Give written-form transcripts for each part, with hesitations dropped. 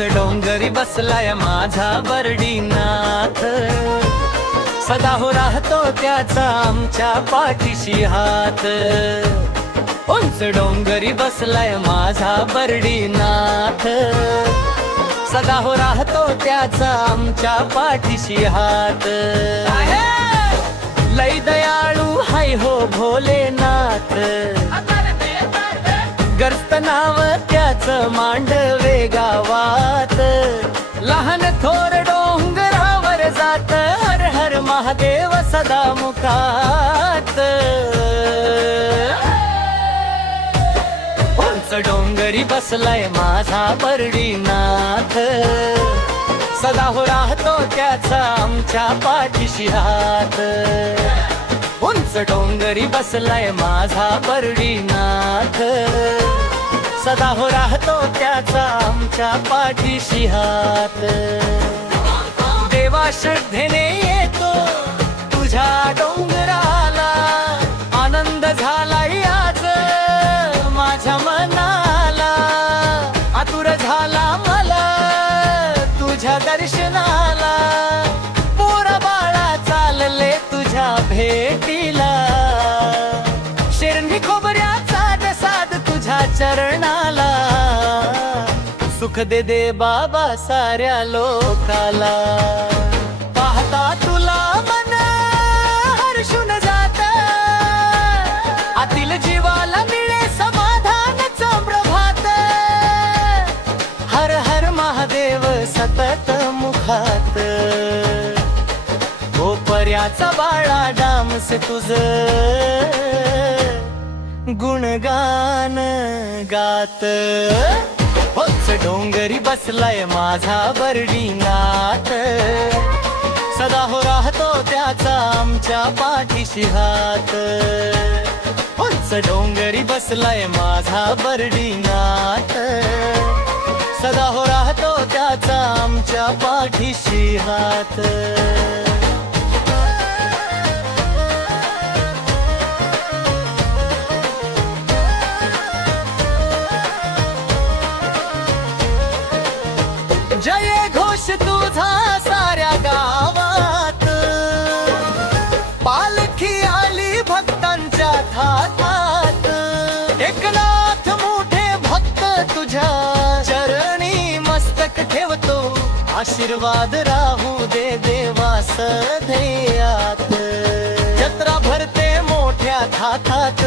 डोंगरी बसलाय माझा बर्डीनाथ, सदा हो राहतो त्याचा आमच्या पाठीशी हात. उंच डोंगरी बसलाय माझा बर्डीनाथ, सदा हो राहतो त्याचा आमच्या पाठीशी हात. लई दयाळू हाय हो भोलेनाथ, गर्स्त नाव त्याचं मांडवे गावात. लहान थोर डोंगरावर जात, हर हर महादेव सदा मुखात. उंच डोंगरी बसलाय माझा बर्डीनाथ, सदा हो राहतो त्याचा आमच्या पाठीशी हात. उंच डोंगरी बसलाय माझा बर्डीनाथ, सदा हो राहतो त्याचा आमच्या पाठीशी हात. देवा श्रद्धेने येतो तुझ्या डोंगराला, आनंद झालाय आज माझ्या मनाला. आतुर झाला मला तुझ्या दर्शनाला, पोरा बाळा चालले तुझ्या भेटीला. शेरणी खोबऱ्याचा प्रसाद तुझ्या चरणाला, सुख दे दे बाबा साऱ्या लोकाला. पाहता तुला मन हर्षून जात, आतील जीवाला मिळे समाधान प्रभात. हर हर महादेव सतत मुखात, ओ पर्याचा बाळा डामस तुझ गुणगान गात. उंच डोंगरी बसलाय माझा बर्डीनाथ, सदा हो राहतो त्याचा आमच्या पाठीशी हात. उंच डोंगरी बसलाय माझा बर्डीनाथ, सदा हो राहतो त्याचा आमच्या पाठीशी हात. जय घोष तुझा साऱ्या गावात, पालखी आली भक्तांच्या थाटात. एकनाथ मोठे भक्त तुझ्या चरणी मस्तक ठेवतो, आशीर्वाद राहू दे देवास ध्येयात. जत्रा भरते मोठ्या थाटात,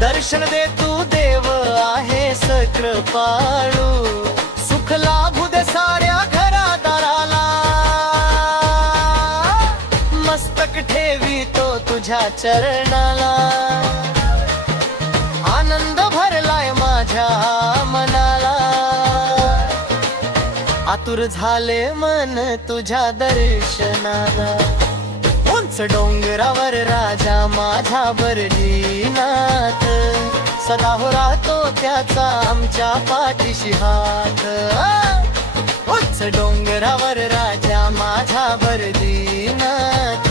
दर्शन दे तू देव आहेस कृपाळू. सुख लाभू दे साऱ्या घरादाराला, मस्तक ठेवितो तुझ्या चरणाला. आनंद भरलाय माझ्या मनाला, आतुर झाले मन तुझ्या दर्शनाला. उंच डोंगरावर राजा माझा बर्डीनाथ, सदा हो राहतो त्याचा आमच्या पाठीशी हात. उंच डोंगरावर राजा माझा बर्डीनाथ,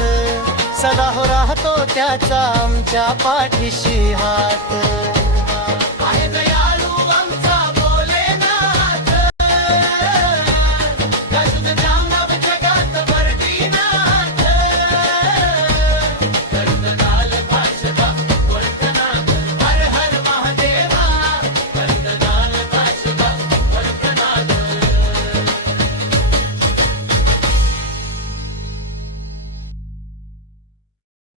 सदा हो राहतो त्याचा आमच्या पाठीशी हात.